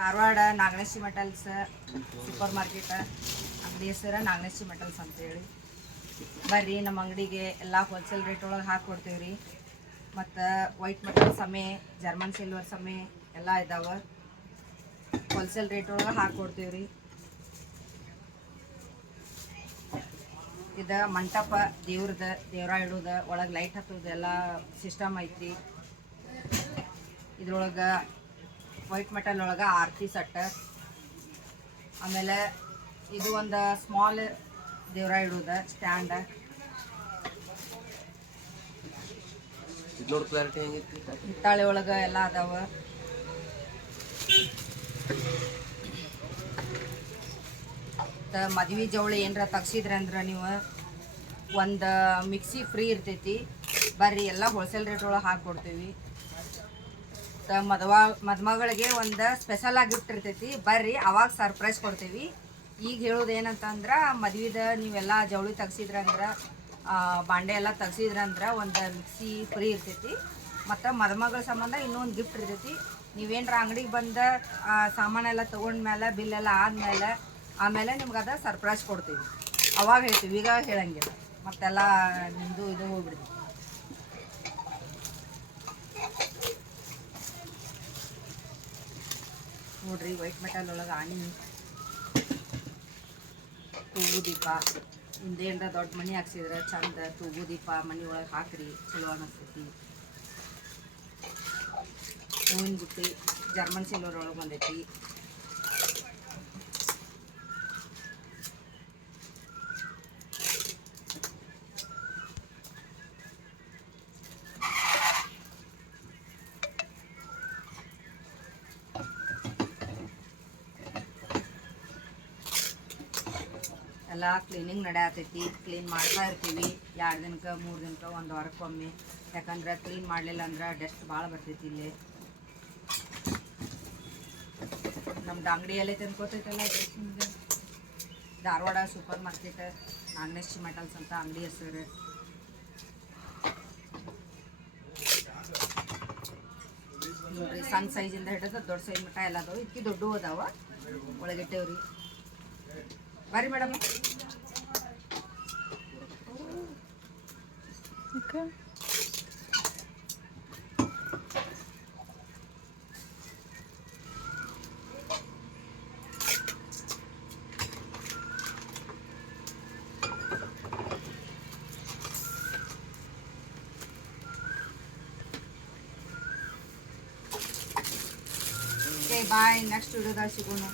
Dharwad ನಾಗಣೇಶಿ metals super market ಅಂಗಡಿ ಹೆಸರು ನಾಗಣೇಶಿ metals ಅಂತೇಳಿ. ಬರ್ರಿ ನಮ್ಮ ಅಂಗಡಿಗೆ ಎಲ್ಲ ಹೋಲ್ಸೇಲ್ ರೇಟ್ ಒಳಗೆ ಹಾಕ್ಕೊಡ್ತೀವಿ ರೀ. ಮತ್ತು ವೈಟ್ ಮೆಟಲ್ ಸಮೆ, ಜರ್ಮನ್ ಸಿಲ್ವರ್ ಸಮೆ ಎಲ್ಲ ಇದ್ದಾವೆ. ಹೋಲ್ಸೇಲ್ ರೇಟ್ ಒಳಗೆ ಹಾಕ್ಕೊಡ್ತೀವಿ ರೀ. ಇದು ಮಂಟಪ ದೇವ್ರ ಇಡೋದು, ಒಳಗೆ ಲೈಟ್ ಹತ್ತೋದು ಎಲ್ಲ ಸಿಸ್ಟಮ್ ಐತಿ. ಇದ್ರೊಳಗೆ ವೈಟ್ ಮೆಟಲ್ ಒಳಗೆ ಆರತಿ ಸೆಟ್, ಆಮೇಲೆ ಇದು ಒಂದು ಸ್ಮಾಲ್ ದೇವ್ರ ಇಡೋದು ಸ್ಟ್ಯಾಂಡ್. ಹಿತ್ತಾಳೆ ಒಳಗೆ ಎಲ್ಲ ಅದಾವ. ಮದ್ವೆ ಜವಳಿ ಏನರ ತೆಗ್ಸಿದ್ರೆ ಅಂದ್ರೆ ನೀವು ಒಂದು ಮಿಕ್ಸಿ ಫ್ರೀ ಇರ್ತೈತಿ. ಬರ್ರಿ, ಎಲ್ಲ ಹೋಲ್ಸೇಲ್ ರೇಟ್ ಒಳಗೆ ಹಾಕ್ಕೊಡ್ತೀವಿ. ಮದುಮಗಳಿಗೆ ಒಂದು ಸ್ಪೆಷಲ್ ಆಗಿ ಗಿಫ್ಟ್ ಇರ್ತೈತಿ. ಬರ್ರಿ, ಅವಾಗ ಸರ್ಪ್ರೈಸ್ ಕೊಡ್ತೀವಿ. ಈಗ ಹೇಳೋದು ಏನಂತಂದ್ರೆ, ಮದ್ವೆದ ನೀವೆಲ್ಲ ಜವಳಿ ತೆಗ್ಸಿದ್ರಂದ್ರೆ, ಬಾಂಡೆ ಎಲ್ಲ ತೆಗ್ಸಿದ್ರಂದ್ರೆ ಒಂದು ಮಿಕ್ಸಿ ಫ್ರೀ ಇರ್ತೈತಿ. ಮತ್ತು ಮದುಮಗಳ ಸಂಬಂಧ ಇನ್ನೊಂದು ಗಿಫ್ಟ್ ಇರ್ತೈತಿ. ನೀವೇನರ ಅಂಗಡಿಗೆ ಬಂದ ಸಾಮಾನೆಲ್ಲ ತೊಗೊಂಡ್ಮೇಲೆ ಬಿಲ್ಲೆಲ್ಲ ಆಮೇಲೆ ನಿಮ್ಗೆ ಅದು ಸರ್ಪ್ರೈಸ್ ಕೊಡ್ತೀವಿ. ಅವಾಗ ಹೇಳ್ತೀವಿ, ಈಗ ಹೇಳಂಗಿಲ್ಲ. ಮತ್ತೆಲ್ಲ ನಿಮ್ಮದು ಇದು ಹೋಗ್ಬಿಡ್ತೀವಿ. ನೋಡ್ರಿ, ವೈಟ್ ಮೆಟಲ್ ಒಳಗೆ ಆಣಿ, ತೂಗು ದೀಪ, ಹಿಂದೇನರ ದೊಡ್ಡ ಮಣಿ ಹಾಕ್ಸಿದ್ರೆ ಚಂದ ತೂಗು ದೀಪ ಮನೆ ಒಳಗೆ ಹಾಕ್ರಿ, ಚಲೋ ಅನ್ನಿಸ್ತೈತಿ. ಹೂವಿನ ಬುಟ್ಟಿ ಜರ್ಮನ್ ಸಿಲ್ವರ್ ಒಳಗೆ ಬಂದೈತಿ. ಎಲ್ಲ ಕ್ಲೀನಿಂಗ್ ನಡೆಯತೈತಿ. ಕ್ಲೀನ್ ಮಾಡ್ತಾ ಇರ್ತೀವಿ 2 ದಿನಕ್ಕೆ 3 ದಿನಕ್ಕೆ 1 ವಾರಕ್ಕೊಮ್ಮೆ. ಯಾಕಂದ್ರೆ ಕ್ಲೀನ್ ಮಾಡಲಿಲ್ಲ ಅಂದ್ರೆ ಡಸ್ಟ್ ಭಾಳ ಬರ್ತೈತಿ. ಇಲ್ಲಿ ನಮ್ದು ಅಂಗಡಿ ಎಲ್ಲೈತೆ ಅನ್ಕೋತೈತಲ್ಲ, ನಿಮ್ಗೆ ಧಾರವಾಡ ಸೂಪರ್ ಮಾರ್ಕೆಟ್ ನಾಗಣೇಶಿ ಮೆಟಲ್ಸ್ ಅಂತ ಅಂಗಡಿ ಹೆಸರು. ನೋಡ್ರಿ, ಸಣ್ಣ ಸೈಜಿಂದ ಹಿಡಿದು ದೊಡ್ಡ ಸೈಜ್ ಮಟ್ಟ ಎಲ್ಲ ಅದಾವೆ. ಇದಕ್ಕೆ ದೊಡ್ಡ ಅದಾವ, ಒಳಗಿಟ್ಟೇವ್ರಿ. ಬರ್ರಿ ಮೇಡಮ್. ಓಕೆ, ಬಾಯ್. ನೆಕ್ಸ್ಟ್ ವಿಡಿಯೋದಾಗ ಸಿಗೋಣ.